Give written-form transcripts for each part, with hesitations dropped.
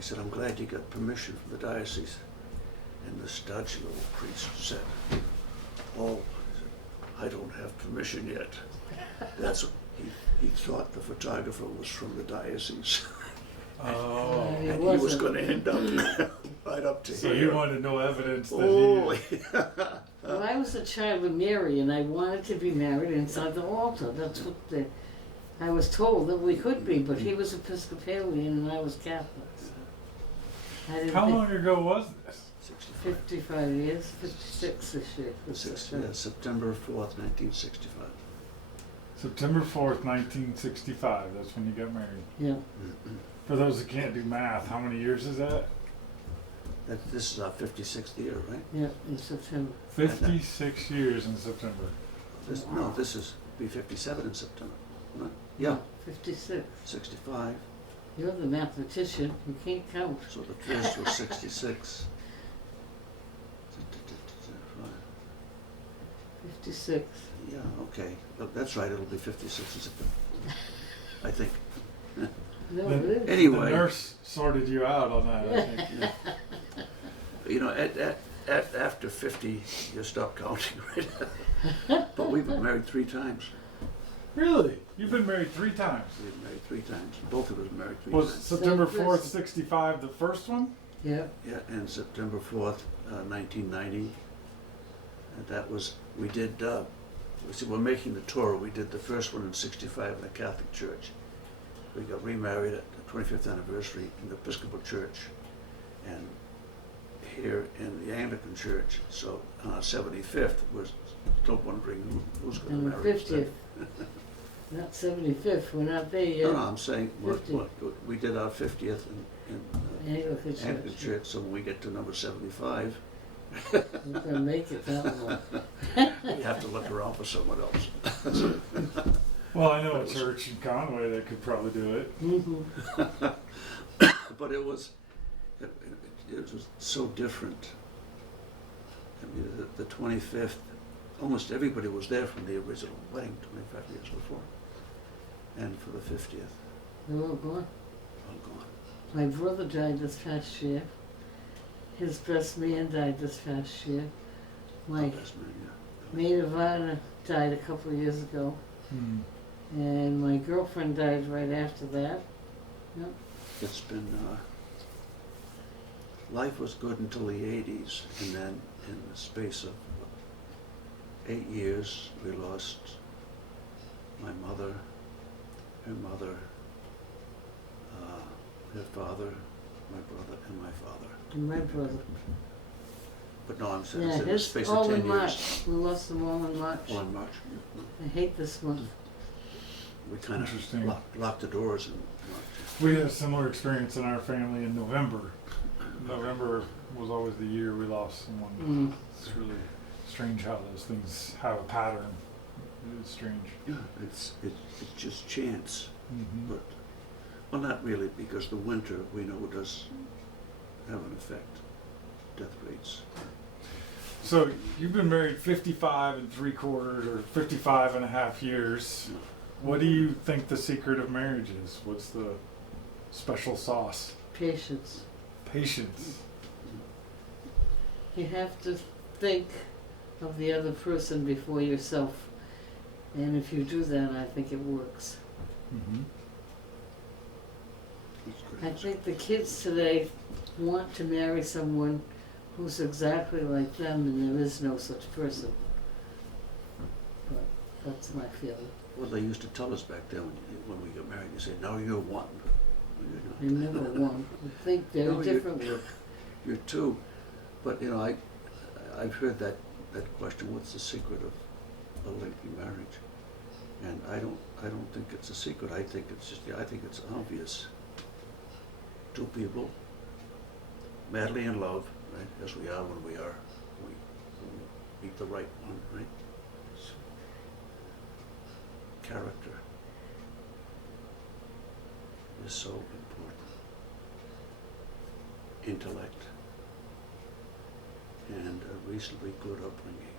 He said, I'm glad you got permission from the diocese. And the stodgy little priest said, oh, he said, I don't have permission yet. That's what he thought the photographer was from the diocese. Oh. And he was going to end up right up to So here. you wanted no evidence that Oh, he... Well, I was a child of Mary, and I wanted to be married inside the altar. That's what I was told that we could be, but he was Episcopalian and I was Catholic. So I didn't How think- long ago was this? 65. 55 years, 56 this year. September 4th, 1965. September 4th, 1965. That's when you got married. Yeah. For those that can't do math, how many years is that? This is our 56th year, right? Yeah, in September. 56 years in September. This is be 57 in September. Right? Yeah, 56. 65. You're the mathematician. You can't count. So the first was 66. 56. Yeah, okay. Look, that's right. It'll be 56 in September. I think. No, The- it is. Anyway. The nurse sorted you out on that, I think. Yeah. You know, after 50, you stop counting, right? But we've been married 3 times. Really? You've been married 3 times? We've been married 3 times. Both of us married 3 Was times. September Same 4th, person. 65 the first one? Yeah. Yeah, and September 4th, 1990. And that was, we did, we're making the tour. We did the first one in 65 in the Catholic Church. We got remarried at the 25th anniversary in the Episcopal Church and here in the Anglican Church. So on our 75th, we're still wondering who's going And to the marry us 50th. Not 75th. We're not there yet. No, I'm saying 50. we did our 50th in Anglican Church. Anglican Church, so when we get to number 75, We're going to make it that long. we have to look around for someone else. Well, I know a church in Conway that could probably do it. Mm-hmm. But it was so different. I mean, the 25th, almost everybody was there from the original wedding 25 years before. And for the 50th, They're all gone. all gone. My brother died this past year. His best man died this past year. My Best man, yeah. maid of honor died a couple of years ago. And my girlfriend died right after that. Yep. It's been, life was good until the 80s, and then in the space of 8 years, we lost my mother, her mother, her father, my brother, and my father. And my brother. But no, I'm saying Yeah, it's in the his space all of 10 in years. March. We lost them all in March. All in March. I hate this month. We kind Interesting. of locked the doors in March. We had a similar experience in our family in November. November was always the year we lost someone. Mm. It's really strange how those things have a pattern. It is strange. Yeah, it's just chance. Mm-hmm. But, well, not really, because the winter, we know, does have an effect. Death rates. So you've been married 55 3/4 or 55 and a half years. What do you think the secret of marriage is? What's the special sauce? Patience. Patience. You have to think of the other person before yourself. And if you do that, I think it works. Mm-hmm. That's good I answer. think the kids today want to marry someone who's exactly like them, and there is no such person. But that's my feeling. Well, they used to tell us back then when we got married, they say, "No, you're one." Well, You never one. You think very No, you- differently. You're two. But, you know, I've heard that question, what's the secret of a lengthy marriage? And I don't think it's a secret. I think it's obvious. Two people madly in love, right, as we are when we meet the right one, right? It's character is so important. Intellect and a reasonably good upbringing.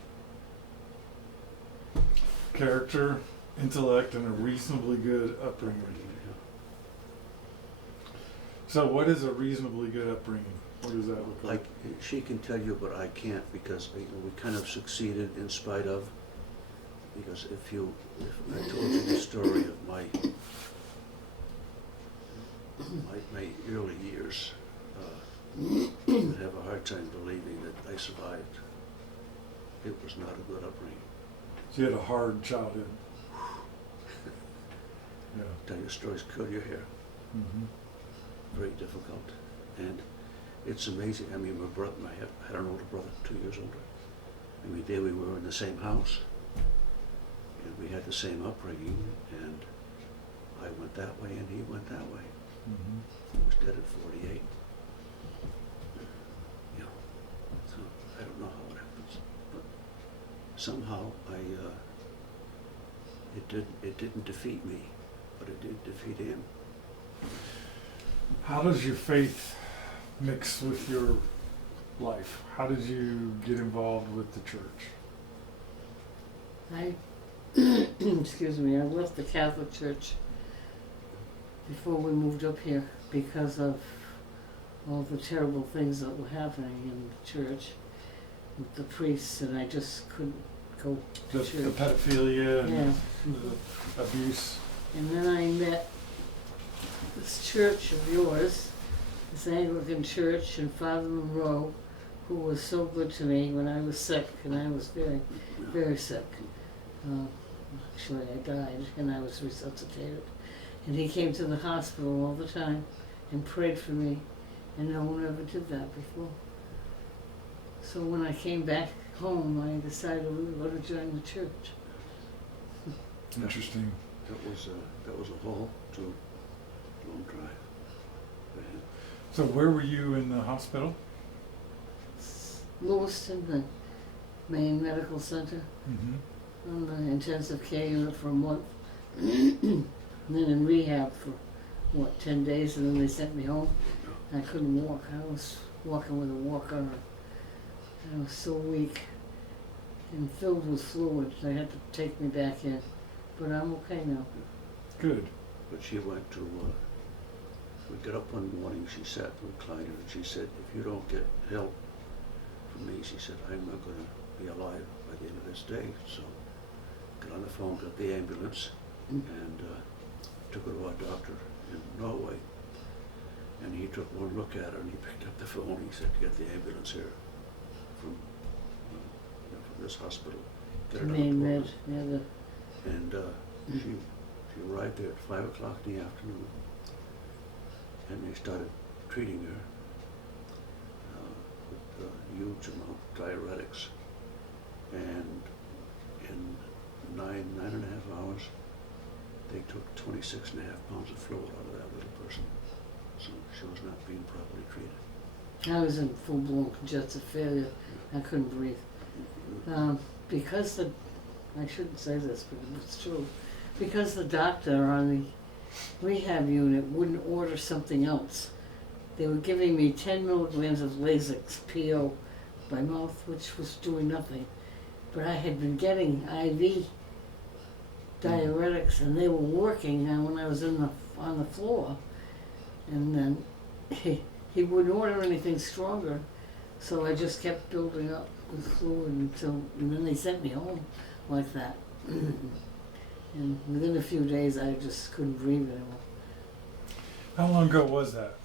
Character, intellect, and a reasonably good upbringing. So what is a reasonably good upbringing? What does that look like? She can tell you, but I can't, because we kind of succeeded in spite of. Because if I told you the story of my early years, you'd have a hard time believing that I survived. It was not a good upbringing. So you had a hard childhood. Yeah. Tell you stories, curl your hair. Mm-hmm. Very difficult. And it's amazing. I mean, my brother, I had an older brother, 2 years older. I mean, there we were in the same house. And we had the same upbringing, and I went that way and he went that way. Mm-hmm. He was dead at 48. You know, so I don't know how it happens, but somehow it didn't defeat me, but it did defeat him. How does your faith mix with your life? How did you get involved with the church? Excuse me, I left the Catholic Church before we moved up here because of all the terrible things that were happening in the church with the priests, and I just couldn't go to The church. pedophilia and Yeah. the abuse. And then I met this church of yours, this Anglican church, and Father Monroe, who was so good to me when I was sick, and I was very, very sick. Actually, I died, and I was resuscitated. And he came to the hospital all the time and prayed for me, and no one ever did that before. So when I came back home, I decided we were going to join the church. Interesting. That was a haul to long drive for him. So where were you in the hospital? Lewiston, the main medical center, Mm-hmm. on the intensive care unit for a month. And then in rehab for, 10 days, and then they sent me home. I couldn't walk. I was walking with a walker. I was so weak and filled with fluid. They had to take me back in. But I'm okay now. Good. But she went to, we got up one morning, she sat in the recliner, and she said, if you don't get help from me, she said, I'm not going to be alive by the end of this day. So got on the phone, got the ambulance, and took her to our doctor in Norway. And he took one look at her, and he picked up the phone. He said, get the ambulance here from this hospital. Get her to the Main program." med, yeah, And she arrived there at 5 o'clock in the afternoon, and they started treating her with a huge amount of diuretics. And in nine and a half hours, they took 26 and a half pounds of fluid out of that little person. So she was not being properly treated. I was in full-blown congestive failure. I couldn't breathe. Because I shouldn't say this, but it's true. Because the doctor on the rehab unit wouldn't order something else. They were giving me 10 milligrams of Lasix PO by mouth, which was doing nothing. But I had been getting IV diuretics, and they were working when I was on the floor. And then he wouldn't order anything stronger, so I just kept building up with fluid and then they sent me home like that. And within a few days, I just couldn't breathe anymore. How long ago was that?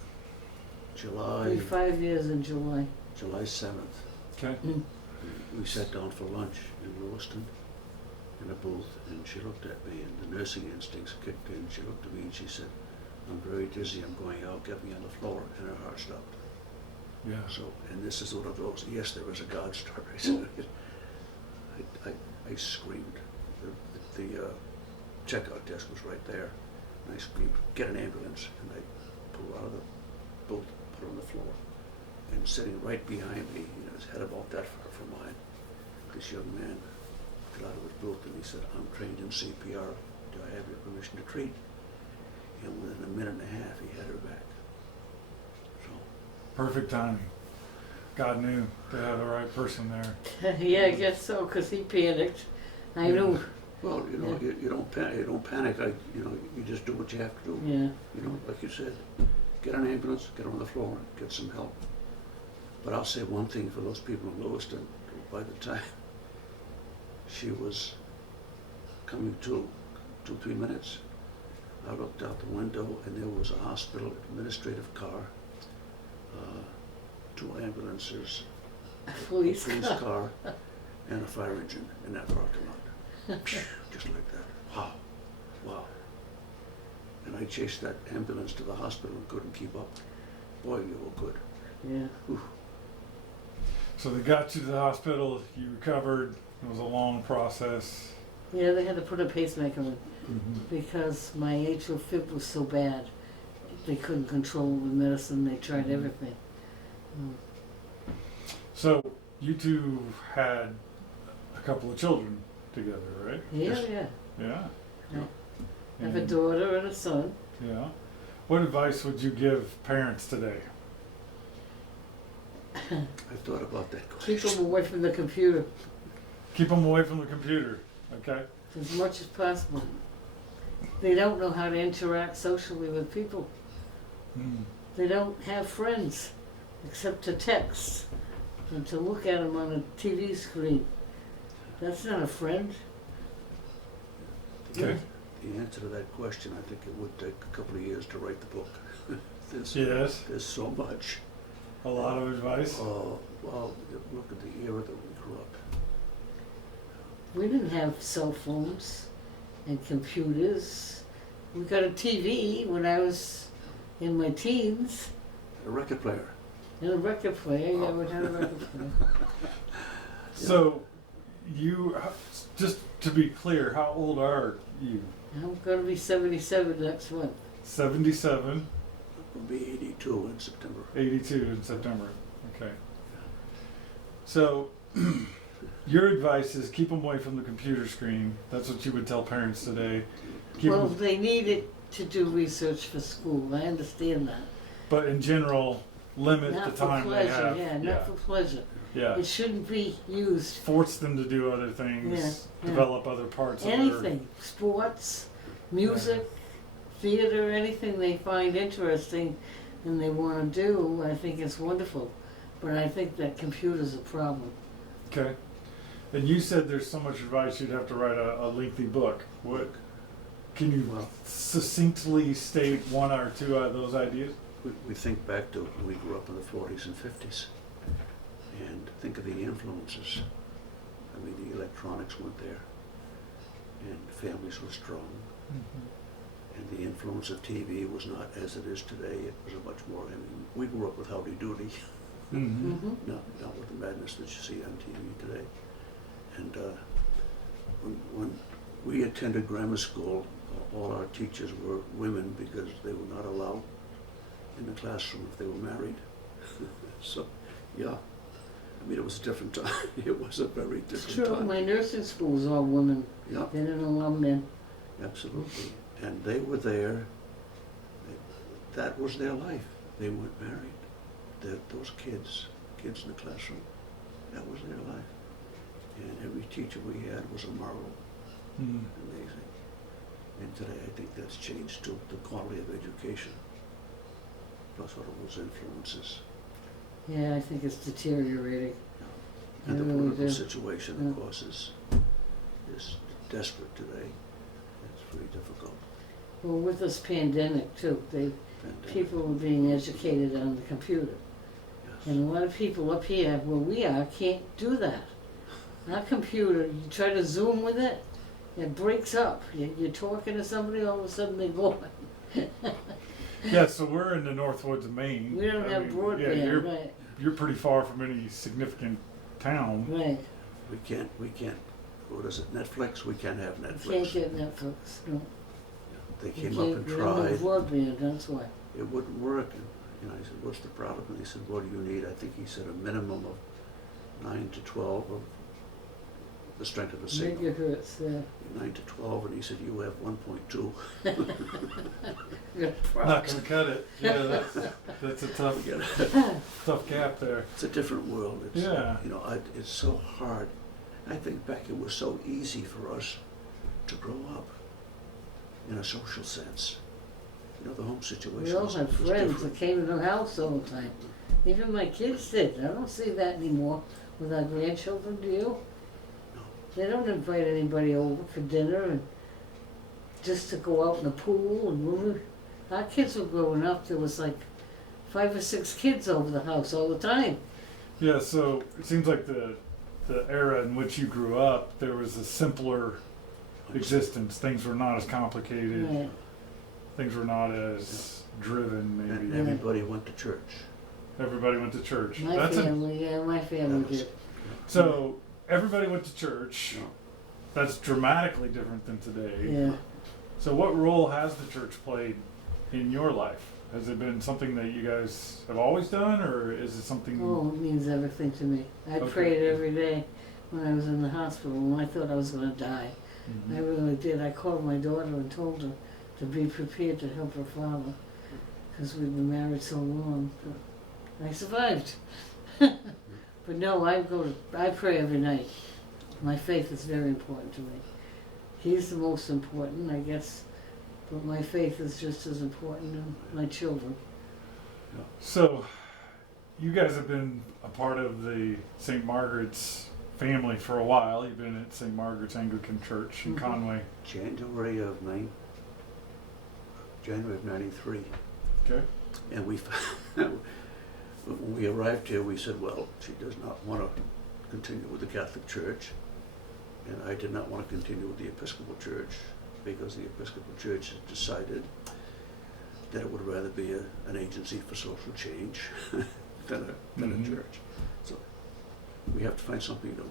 July 5 years in July. 7th. Okay. We sat down for lunch in Lewiston in a booth, and she looked at me, and the nursing instincts kicked in. She looked at me and she said, I'm very dizzy, I'm going out, get me on the floor, and her heart stopped. Yeah. So, and this is one of those, yes, there is a God story. I screamed. The checkout desk was right there, and I screamed, get an ambulance, and I pulled her out of the booth, put her on the floor. And sitting right behind me, his head about that far from mine, this young man got out of his booth and he said, I'm trained in CPR. Do I have your permission to treat? And within a minute and a half, he had her back. So, Perfect timing. God knew to have the right person there. Yeah, I guess so, because he panicked. I knew. well, you don't panic. You don't panic. You just do what you have to do. Yeah. Like you said, get an ambulance, get her on the floor, get some help. But I'll say one thing for those people in Lewiston, by the time she was coming to 2-3 minutes, I looked out the window and there was a hospital administrative car, 2 ambulances, A police car. car, and a fire engine in that parking lot. Just like that. Wow. Wow. And I chased that ambulance to the hospital and couldn't keep up. Boy, you were good. Yeah. Whew. So they got you to the hospital, you recovered, it was a long process. Yeah, they had to put a pacemaker in because my atrial fib was so bad. They couldn't control it with medicine. They tried everything. So you two had a couple of children together, right? Yeah, Yes. yeah. Yeah. Yeah. I have a And- daughter and a son. Yeah. What advice would you give parents today? I thought about that Keep question. them away from the computer Keep them away from the computer, okay? as much as possible. They don't know how to interact socially with people. Mm. They don't have friends except to text and to look at them on a TV screen. That's not a friend. Okay. The answer to that question, I think it would take a couple of years to write the book. Yes. There's so much. A lot of advice. Well, look at the era that we grew up. We didn't have cell phones and computers. We got a TV when I was in my teens A record player. and a record player. Yeah, we had a record player. So you, just to be clear, how old are you? I'm going to be 77 next month. 77, Will be 82 in September. 82 in September. Okay. So your advice is keep them away from the computer screen. That's what you would tell parents today. Keep Well, them, they needed to do research for school. I understand that. but in general, limit Not the for time pleasure, they have. yeah, not for pleasure. Yeah. It shouldn't be used Force them to do other things, Yeah, yeah. develop other parts of their... anything, sports, music, theater, anything they find interesting and they want to do, I think it's wonderful. But I think that computer's a problem. Okay. And you said there's so much advice you'd have to write a lengthy book. What can you Well- succinctly state one or two of those ideas? We think back to when we grew up in the 40s and 50s and think of the influences. I mean, the electronics weren't there and families were strong and the influence of TV was not as it is today. It was a much more, I mean, we grew up with Howdy Doody, Mm-hmm. Mm-hmm. not with the madness that you see on TV today. And when we attended grammar school, all our teachers were women because they were not allowed in the classroom if they were married. So, yeah, I mean, it was a different time. It was a very It's different true. time. My nursing school was all women. Yeah, They didn't allow men. absolutely. And they were there. That was their life. They weren't married. Those kids in the classroom, that was their life. And every teacher we had was a marvel. Mm. Amazing. And today I think that's changed too, the quality of education, plus all of those influences. Yeah, I think it's deteriorating. And the I really political do. situation, Yeah. of course, is desperate today. It's very difficult. Well, with this pandemic too, Pandemic. people were being educated on the computer. Yes. And a lot of people up here, where we are, can't do that. Our computer, you try to Zoom with it, it breaks up. You're talking to somebody, all of a sudden they go. Yeah, so we're in the North Woods of Maine. We don't I have mean, broadband, Yeah, right? you're pretty far from any significant town. Right. We can't, what is it, Netflix? We can't have You Netflix. can't get Netflix. No. They You came up can't- and you don't have tried. broadband, that's why. It wouldn't work. And, I said, what's the problem? And he said, what do you need? I think he said a minimum of 9 to 12 of the strength of the signal. Megahertz, yeah. 9 to 12, and he said, you have 1.2. Good Not product. gonna cut it. Yeah, that's a tough, Forget it. tough gap there. It's a different world. It's, Yeah. It's so hard. I think back, it was so easy for us to grow up in a social sense. The home situation We all was had friends different. that came to the house all the time. Even my kids did. I don't see that anymore with our grandchildren, do you? No. They don't invite anybody over for dinner and just to go out in the pool. And when our kids were growing up, there was like 5 or 6 kids over the house all the time. Yeah, so it seems like the era in which you grew up, there was a simpler existence. Things were not as complicated. Right. Things were not as driven, And maybe. everybody went to church. Everybody went to church. My family That was- did. So everybody went to church. No. That's dramatically different than today. Yeah. So what role has the church played in your life? Has it been something that you guys have always done, or is it something? Oh, it means everything to me. I Okay. prayed every day when I was in the hospital and I thought I was going to die. Mhm. I really did. I called my daughter and told her to be prepared to help her father because we've been married so long. But I survived. But no, I pray every night. My faith is very important to me. He's the most important, I guess, but my faith is just as important to my children. So, you guys have been a part of the St. Margaret's family for a while. You've been at St. Margaret's Anglican Church in Mhm. Conway. January of 93. Okay. And we, when we arrived here, we said, well, she does not want to continue with the Catholic Church, and I did not want to continue with the Episcopal Church, because the Episcopal Church had decided that it would rather be an agency for social change than a Mhm. church. So we have to find something new.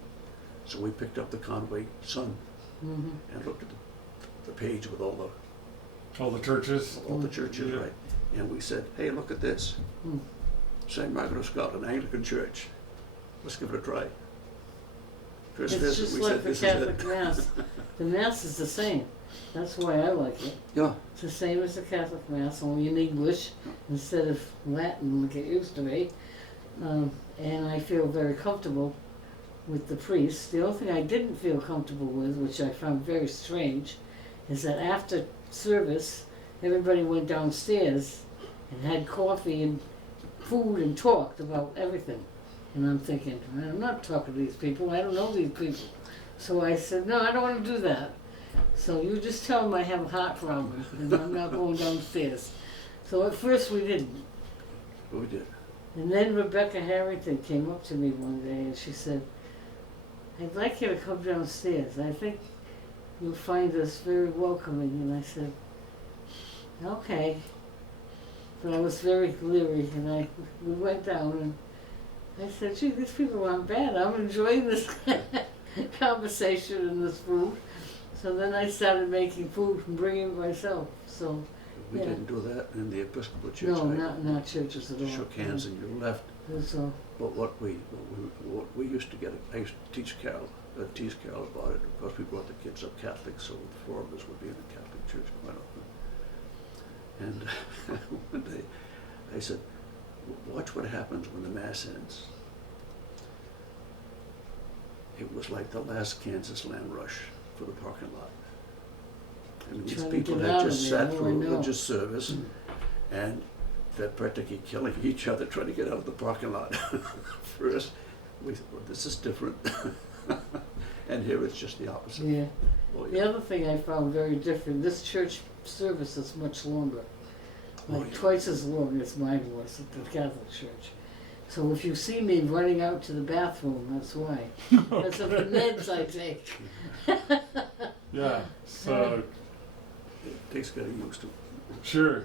So we picked up the Conway Sun Mm-hmm. and looked at the page with all All the churches. the churches, Yeah. right? And we said, hey, look at this. Mm. St. Margaret of Scotland, Anglican Church. Let's give it a try. First It's visit, just we like said, the this Catholic is it. Mass. The Mass is the same. That's why I like it. Yeah, It's the same as the Catholic Mass, only in English instead of Latin like it used to be. And I feel very comfortable with the priests. The only thing I didn't feel comfortable with, which I found very strange, is that after service, everybody went downstairs and had coffee and food and talked about everything. And I'm thinking, I'm not talking to these people. I don't know these people. So I said, no, I don't want to do that. So you just tell them I have a heart problem and I'm not going downstairs. So at first we didn't. we did. And then Rebecca Harrington came up to me one day and she said, I'd like you to come downstairs. I think you'll find us very welcoming. And I said, okay. But I was very leery and we went down and I said, gee, these people aren't bad. I'm enjoying this conversation and this food. So then I started making food and bringing it myself. So We Yeah. didn't do that in the Episcopal Church. no, either. not churches at all. Shook hands and you left. So But what we used to get, I used to tease Carol about it. Of course, we brought the kids up Catholic, so the 4 of us would be in the Catholic Church quite often. And one day, I said, watch what happens when the Mass ends. It was like the last Kansas land rush for the parking lot. And these Trying to people get had out just of there, sat oh, I through a know. religious service, and they're practically killing each other trying to get out of the parking lot. First, we thought, well, this is different. And here it's just the opposite. yeah. Oh, The other thing I found very different, this church service is much longer. Oh, Like yeah. twice as long as mine was at the Catholic Church. So if you see me running out to the bathroom, that's why. Because of the meds I take. Yeah. So It takes getting used to. sure.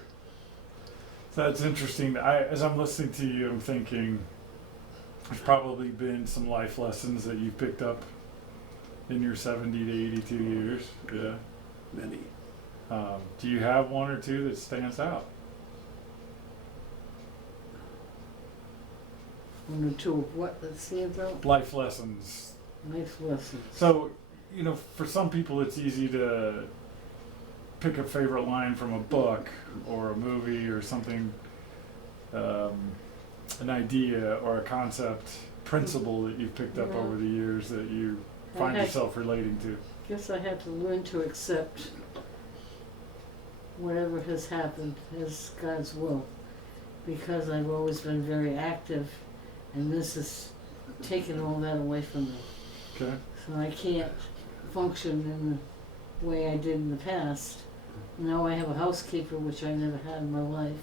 That's interesting. As I'm listening to you, I'm thinking there's probably been some life lessons that you picked up in your 70 to 82 years. Yeah. Many. Do you have one or two that stands out? One or two of what that stands out? Life lessons. Life lessons. So, for some people it's easy to pick a favorite line from a book or a movie or something, an idea or a concept, principle that you've picked up Yeah. over the years that you I find had- yourself relating to. Guess I had to learn to accept whatever has happened is God's will, because I've always been very active, and this has taken all that away from me. Okay. So I can't function in the way I did in the past. Now I have a housekeeper, which I never had in my life,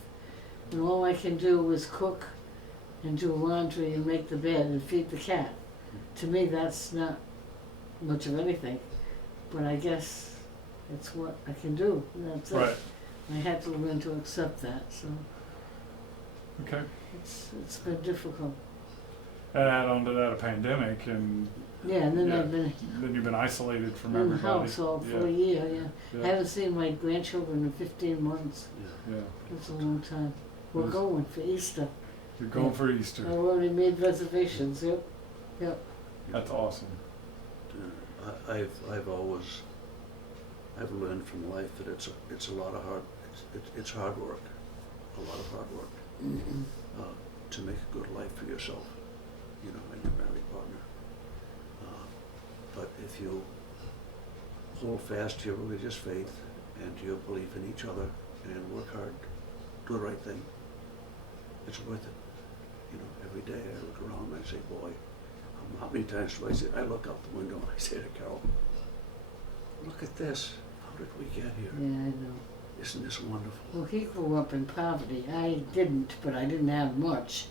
and all I can do is cook and do laundry and make the bed and feed the cat. To me, that's not much of anything, but I guess it's what I can do, and that's Right. it. I had to learn to accept that, so Okay. it's been difficult. Add on to that a pandemic, and Yeah, and then Yeah. I've been then you've been isolated from in the everybody. household Yeah. for a year, yeah. I Yeah. haven't seen my grandchildren in 15 months. Yeah. That's a long time. We're Yes. going for Easter. You're going Yeah. for I've Easter. already made reservations, yep. That's awesome. I've learned from life that it's a lot of it's hard work, a lot of hard work, to make a good life for yourself, you know, and your married partner. But if you hold fast to your religious faith and to your belief in each other and work hard, do the right thing, it's worth it. You know, every day I look around and I say, boy, how many times do I look out the window and I say to Carol, look at this, how did we get here? Yeah, I know. Isn't this wonderful? Well, he grew up in poverty. I didn't, but I didn't have much,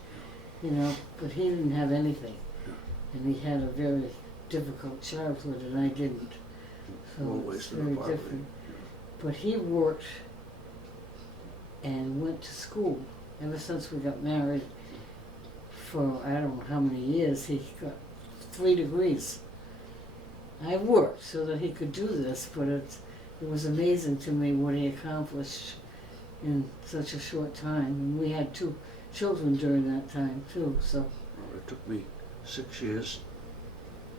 you know, but he didn't have anything. Yeah. And he had a very difficult childhood, and I didn't. So Always it's in very poverty. different. But he worked and went to school ever since we got married. For I don't know how many years, he got 3 degrees. I worked so that he could do this, but it was amazing to me what he accomplished in such a short time. And we had 2 children during that time too, so Well, it took me 6 years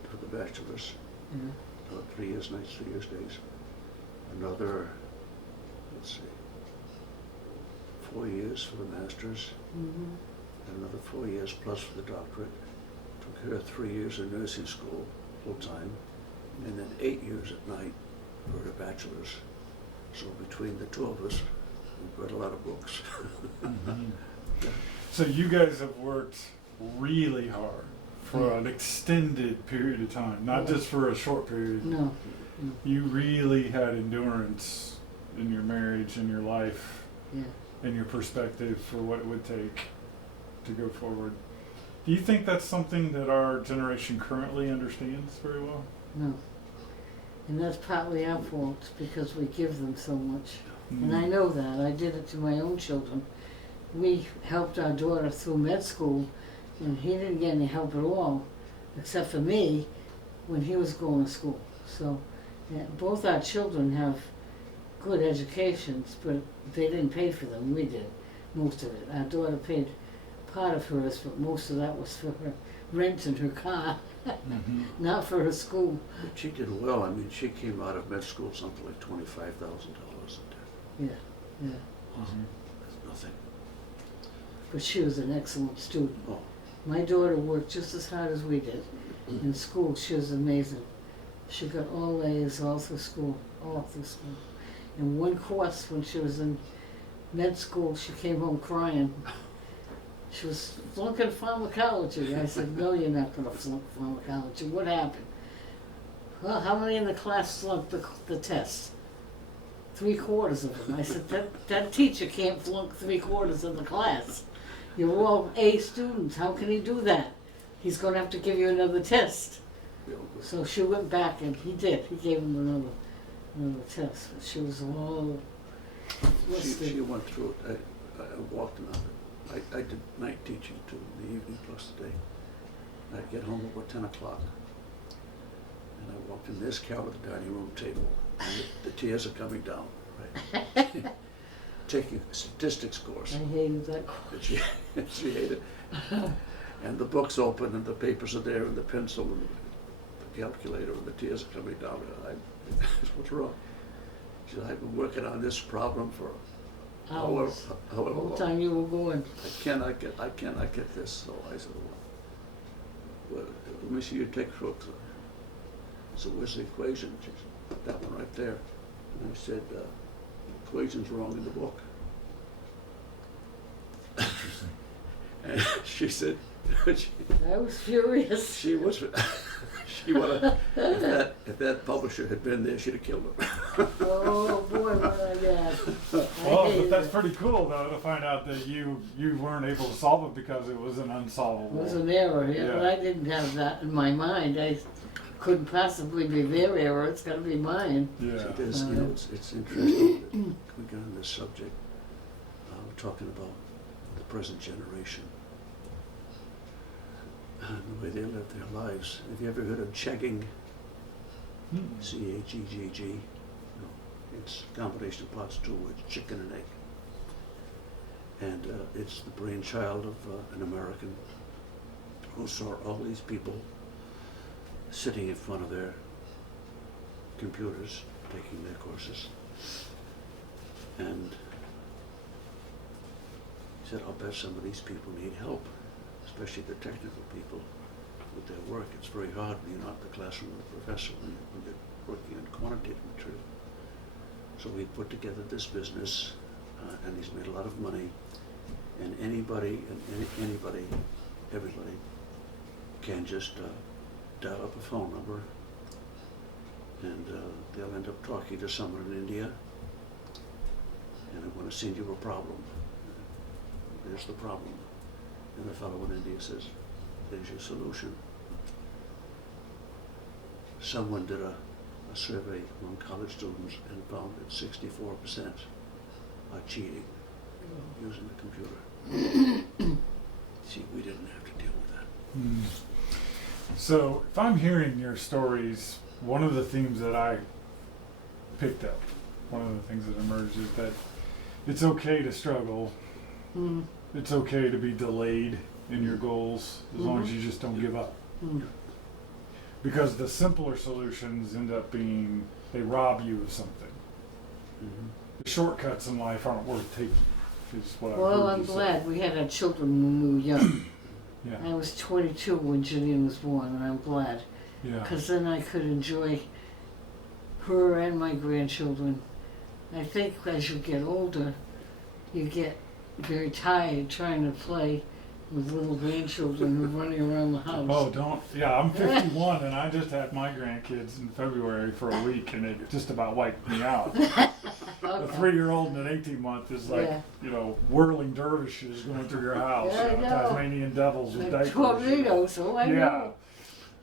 for the bachelor's, yeah. 3 years nights, 3 years days. Another, let's see, 4 years for the master's, Mm-hmm. and another 4 years plus for the doctorate. Took her 3 years in nursing school, full time, and then 8 years at night for her bachelor's. So between the 2 of us, we've read a lot of books. Mhm. So you guys have worked really hard for an extended period of time, not just for a short period. No. You really had endurance in your marriage, in your life, Yeah. in your perspective for what it would take to go forward. Do you think that's something that our generation currently understands very well? No. And that's partly our fault because we give them so much. And I know that. I did it to my own children. We helped our daughter through med school, and he didn't get any help at all, except for me, when he was going to school. So, yeah, both our children have good educations, but they didn't pay for them. We did, most of it. Our daughter paid part of hers, but most of that was for her rent and her car, Mhm. not for her school. But she did well. I mean, she came out of med school something like $25,000 a day. Yeah. Mhm. That's nothing. But she was an excellent student. Oh, My daughter worked just as hard as we did. In school, she was amazing. She got all A's all through school. In one course, when she was in med school, she came home crying. She was flunking pharmacology. I said, no, you're not going to flunk pharmacology. What happened? Well, how many in the class flunked the test? 3/4 of them. I said, that teacher can't flunk 3/4 of the class. You're all A students. How can he do that? He's going to have to give you another test. real good. So she went back and he did. He gave him another test. But she was all flustered. She went through it. I walked in. I did night teaching too, in the evening plus the day. I'd get home about 10 o'clock. And I walked in, there's Carol at the dining room table. And the tears are coming down, right? Taking a statistics course. I hated that. And she hated it. And the book's open and the papers are there and the pencil and the calculator and the tears are coming down. What's wrong? She said, I've been working on this problem for however The whole long. time you were going. I cannot get this. So I said, well, let me see your textbook. So where's the equation? She said, that one right there. And I said, equation's wrong in the book. Interesting. And she said, I was furious. she was, she would have, if that publisher had been there, she'd have killed him. Oh boy, what I got. Well, but that's pretty cool though to find out that you weren't able to solve it because it was an unsolvable. It was an error, yeah, but Yeah. I didn't have that in my mind. I couldn't possibly be their error, it's gotta be mine. Yeah. So there's, you know, it's interesting that we got on this subject. We're talking about the present generation and the way they live their lives. Have you ever heard of chegging? Hmm. C-H-E-G-G. No, it's a combination of parts, two words, chicken and egg. And it's the brainchild of an American who saw all these people sitting in front of their computers, taking their courses. And he said, I'll bet some of these people need help, especially the technical people with their work. It's very hard when you're not in the classroom with a professor, when you're working on quantitative material. So we put together this business, and he's made a lot of money. And anybody, everybody can just dial up a phone number, and they'll end up talking to someone in India, and I'm going to send you a problem. There's the problem. And the fellow in India says, there's your solution. Someone did a survey among college students and found that 64% are cheating using the computer. See, we didn't have to deal with that. Hmm. So, if I'm hearing your stories, one of the themes that I picked up, one of the things that emerged is that it's okay to struggle. Mm. It's okay to be delayed in your goals as long as you just don't give up. Mm. Because the simpler solutions end up being, they rob you of something. Mm-hmm. The shortcuts in life aren't worth taking, is what I've Well, heard I'm you say. glad we had our children when we were young. Yeah, I was 22 when Janine was born, and I'm glad. yeah. Because then I could enjoy her and my grandchildren. I think as you get older, you get very tired trying to play with little grandchildren who are running around the house. Oh, don't. Yeah, I'm 51 and I just had my grandkids in February for a week and it just about wiped me out. A Okay. 3-year-old and an 18-month is like, Yeah. you know, whirling dervishes going through your house. Yeah, I you know, know. Tasmanian devils with Like diapers. tornadoes, so I Yeah. know.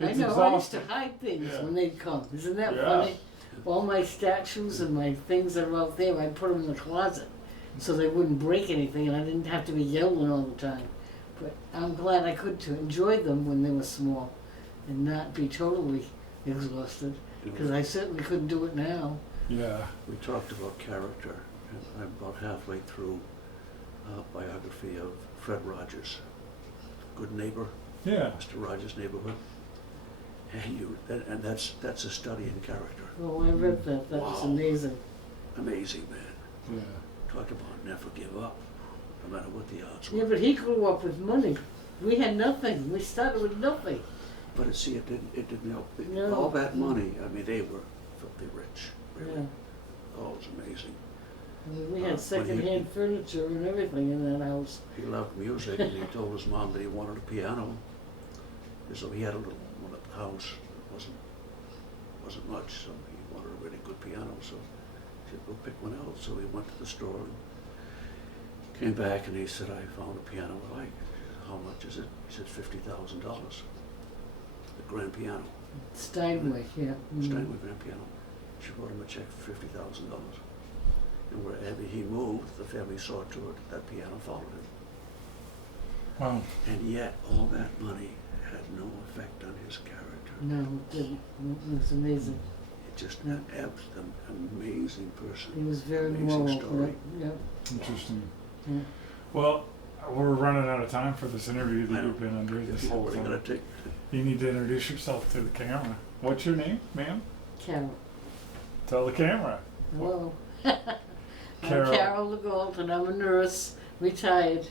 I It's know, I used exhausting. to hide things Yeah. when they'd come. Isn't that Yeah. funny? All my statues and my things that are out there, I put them in the closet so they wouldn't break anything and I didn't have to be yelling all the time. But I'm glad I could to enjoy them when they were small and not be totally exhausted, You know, because I certainly couldn't do it now. Yeah. we talked about character, and I'm about halfway through a biography of Fred Rogers, Good Neighbor, Yeah. Mr. Rogers' Neighborhood. And that's a study in character. Oh, I read that. That was Wow. amazing. Amazing, man. Yeah. Talk about never give up, no matter what the odds were. Yeah, but he grew up with money. We had nothing. We started with nothing. But it didn't help. No. All that money, I mean, they were filthy rich, really. Yeah. Oh, it was amazing. I mean, we When had he- secondhand furniture and everything in that house. He loved music, and he told his mom that he wanted a piano. And so he had a little one at the house. It wasn't much, so he wanted a really good piano. So he said, "Go pick one out." So he went to the store and came back, and he said, "I found a piano I like." "How much is it?" He said, $50,000. The grand piano, Steinway, yeah. Mm. Steinway grand piano. She wrote him a check for $50,000. And wherever he moved, the family saw to it that piano followed him. Wow. And yet, all that money had no effect on his character. No, it didn't. It was amazing. It just Yeah. an amazing person. He was very Amazing moral. story. Yeah. Interesting. Yeah. Well, we're running out of time for this interview I that know. you've been under this whole What are you time. gonna take? You need to introduce yourself to the camera. What's your name, ma'am? Carol. Tell the camera. Hello. Carol. I'm Carol Legault, and I'm a nurse, retired,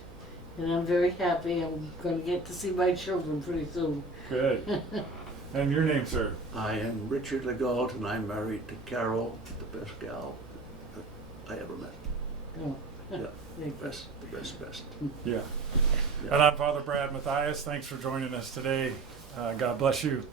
and I'm very happy. I'm going to get to see my children pretty soon. Good. And your name, sir? I am Richard Legault, and I'm married to Carol, the best gal. I ever met. Oh. Yeah, Thank you. best, the best. Yeah. Yeah. And I'm Father Brad Matthias. Thanks for joining us today. God bless you.